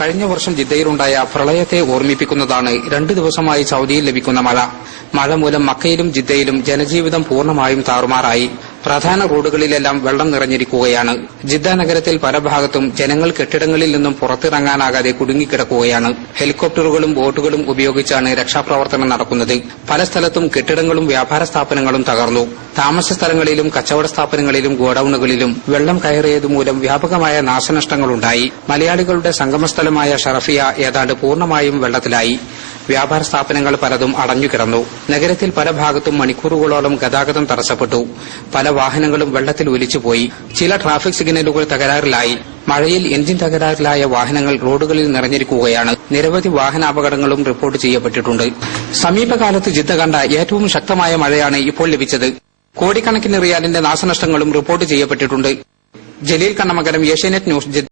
കഴിഞ്ഞ വർഷം ജിദ്ദയിലുണ്ടായ പ്രളയത്തെ ഓർമ്മിപ്പിക്കുന്നതാണ് 2 ദിവസമായി സൌദിയിൽ ലഭിക്കുന്ന മഴ. മഴ മൂലം മക്കയിലും ജിദ്ദയിലും ജനജീവിതം പൂർണ്ണമായും താറുമാറായി. പ്രധാന റോഡുകളിലെല്ലാം വെള്ളം നിറഞ്ഞിരിക്കുകയാണ്. ജിദ്ദ നഗരത്തിൽ പല ഭാഗത്തും ജനങ്ങൾ കെട്ടിടങ്ങളിൽ നിന്നും പുറത്തിറങ്ങാനാകാതെ കുടുങ്ങിക്കിടക്കുകയാണ്. ഹെലികോപ്റ്ററുകളും ബോട്ടുകളും ഉപയോഗിച്ചാണ് രക്ഷാപ്രവർത്തനം നടക്കുന്നത്. പല സ്ഥലത്തും കെട്ടിടങ്ങളും വ്യാപാര സ്ഥാപനങ്ങളും തകർന്നു. താമസ സ്ഥലങ്ങളിലും കച്ചവട സ്ഥാപനങ്ങളിലും ഗോഡൌണുകളിലും വെള്ളം കയറിയതുമൂലം വ്യാപകമായ നാശനഷ്ടങ്ങളുണ്ടായി. മലയാളികളുടെ സംഗമസ്ഥലമായ ഷറഫിയ ഏതാണ്ട് പൂർണ്ണമായും വെള്ളത്തിലായി. വ്യാപാര സ്ഥാപനങ്ങൾ പലതും അടഞ്ഞുകിടന്നു. നഗരത്തിൽ പല ഭാഗത്തും മണിക്കൂറുകളോളം ഗതാഗതം തടസ്സപ്പെട്ടു. പല വാഹനങ്ങളും വെള്ളത്തിൽ ഒലിച്ചുപോയി. ചില ട്രാഫിക് സിഗ്നലുകൾ തകരാറിലായി. മഴയിൽ എഞ്ചിൻ തകരാറിലായ വാഹനങ്ങൾ റോഡുകളിൽ നിറഞ്ഞിരിക്കുകയാണ്. നിരവധി വാഹനാപകടങ്ങളും റിപ്പോർട്ട് ചെയ്യപ്പെട്ടിട്ടുണ്ട്. സമീപകാലത്ത് ജിദ്ദ കണ്ട ഏറ്റവും ശക്തമായ മഴയാണ് ഇപ്പോൾ ലഭിച്ചത്. കോടിക്കണക്കിന് റിയാലിന്റെ നാശനഷ്ടങ്ങളും റിപ്പോർട്ട് ചെയ്യപ്പെട്ടിട്ടുണ്ട്. Jaleel Kannamangalam, Asianet news, Jeddah.